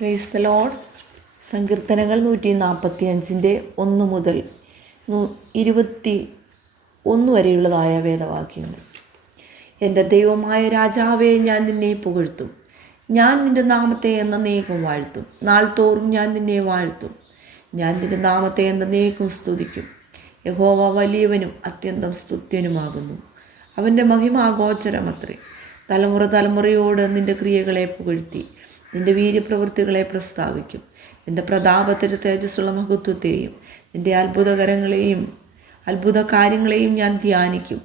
Praise the Lord. സങ്കീർത്തനങ്ങൾ 145 1 മുതൽ 21 വരെയുള്ളതായ വേദവാക്യങ്ങൾ. എൻ്റെ ദൈവമായ രാജാവേ, ഞാൻ നിന്നെ പുകഴ്ത്തും. ഞാൻ നിൻ്റെ നാമത്തെ എന്നേക്കും വാഴ്ത്തും. നാൾ തോറും ഞാൻ നിന്നെ വാഴ്ത്തും. ഞാൻ നിൻ്റെ നാമത്തെ എന്നേക്കും സ്തുതിക്കും. യഹോവ വലിയവനും അത്യന്തം സ്തുത്യനുമാകുന്നു. അവൻ്റെ മഹിമ അഗോചരമത്രേ. തലമുറ തലമുറയോട് നിൻ്റെ ക്രിയകളെ പുകഴ്ത്തി നിൻ്റെ വീര്യപ്രവൃത്തികളെ പ്രസ്താവിക്കും. നിൻ്റെ പ്രതാപത്തിൻ്റെ തേജസ്സുള്ള മഹത്വത്തെയും നിൻ്റെ അത്ഭുത കാര്യങ്ങളെയും ഞാൻ ധ്യാനിക്കും.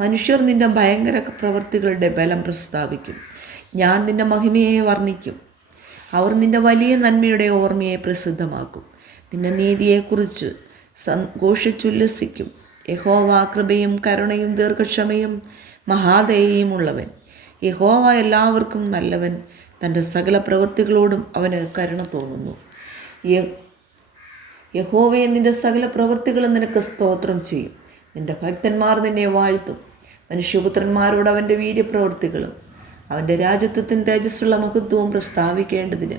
മനുഷ്യർ നിൻ്റെ ഭയങ്കര പ്രവൃത്തികളുടെ ബലം പ്രസ്താവിക്കും. ഞാൻ നിൻ്റെ മഹിമയെ വർണ്ണിക്കും. അവർ നിൻ്റെ വലിയ നന്മയുടെ ഓർമ്മയെ പ്രസിദ്ധമാക്കും. നിൻ്റെ നീതിയെക്കുറിച്ച് ഘോഷിച്ചുല്ലസിക്കും. യഹോവ കൃപയും കരുണയും ദീർഘക്ഷമയും മഹാദയയും ഉള്ളവൻ. യഹോവ എല്ലാവർക്കും നല്ലവൻ. തൻ്റെ സകല പ്രവൃത്തികളോടും അവന് കരുണ തോന്നുന്നു. യഹോവയെ, നിൻ്റെ സകല പ്രവൃത്തികളും നിനക്ക് സ്തോത്രം ചെയ്യും. നിൻ്റെ ഭക്തന്മാർ നിന്നെ വാഴ്ത്തും. മനുഷ്യപുത്രന്മാരോട് അവൻ്റെ വീര്യപ്രവൃത്തികളും അവൻ്റെ രാജത്വത്തിൻ്റെ തേജസ്സുള്ള മഹത്വവും പ്രസ്താവിക്കേണ്ടതിന്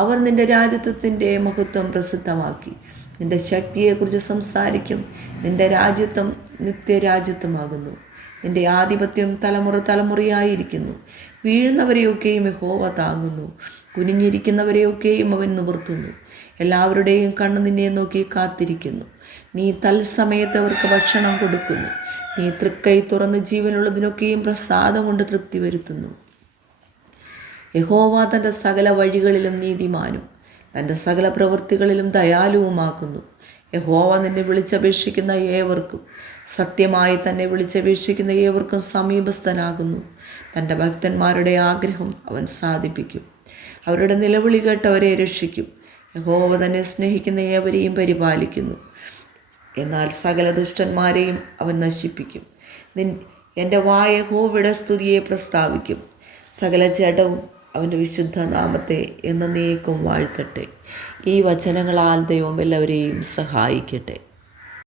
അവർ നിൻ്റെ രാജത്വത്തിൻ്റെ മഹത്വം പ്രസിദ്ധമാക്കി. നിൻ്റെ ശക്തിയെക്കുറിച്ച് സംസാരിക്കും. നിൻ്റെ രാജ്യത്വം നിത്യരാജ്യത്വമാകുന്നു. നിൻ്റെ ആധിപത്യം തലമുറ തലമുറയായിരിക്കുന്നു. വീഴുന്നവരെയൊക്കെയും യഹോവ താങ്ങുന്നു. കുനിഞ്ഞിരിക്കുന്നവരെയൊക്കെയും അവൻ നിവർത്തുന്നു. എല്ലാവരുടെയും കണ്ണ് നിന്നെ നോക്കി കാത്തിരിക്കുന്നു. നീ തത്സമയത്ത് അവർക്ക് ഭക്ഷണം കൊടുക്കുന്നു. നീ തൃക്കൈ തുറന്ന് ജീവനുള്ളതിനൊക്കെയും പ്രസാദം കൊണ്ട് തൃപ്തി വരുത്തുന്നു. യഹോവ തൻ്റെ സകല വഴികളിലും നീതിമാനും തൻ്റെ സകല പ്രവൃത്തികളിലും ദയാലുവുമാക്കുന്നു. യഹോവ നിന്നെ വിളിച്ചപേക്ഷിക്കുന്ന ഏവർക്കും, സത്യമായി തന്നെ വിളിച്ചപേക്ഷിക്കുന്ന ഏവർക്കും സമീപസ്ഥനാകുന്നു. തൻ്റെ ഭക്തന്മാരുടെ ആഗ്രഹം അവൻ സാധിപ്പിക്കും. അവരുടെ നിലവിളി കേട്ട് അവരെ രക്ഷിക്കും. യഹോവ തന്നെ സ്നേഹിക്കുന്ന ഏവരെയും പരിപാലിക്കുന്നു. എന്നാൽ സകല ദുഷ്ടന്മാരെയും അവൻ നശിപ്പിക്കും. എൻ്റെ വായ യഹോവയുടെ സ്തുതിയെ പ്രസ്താവിക്കും. സകല ജഡവും അവൻ്റെ വിശുദ്ധ നാമത്തെ എന്നേക്കും വാഴ്ത്തട്ടെ. ഈ വചനങ്ങളാൽ ദൈവം എല്ലാവരെയും സഹായിക്കട്ടെ.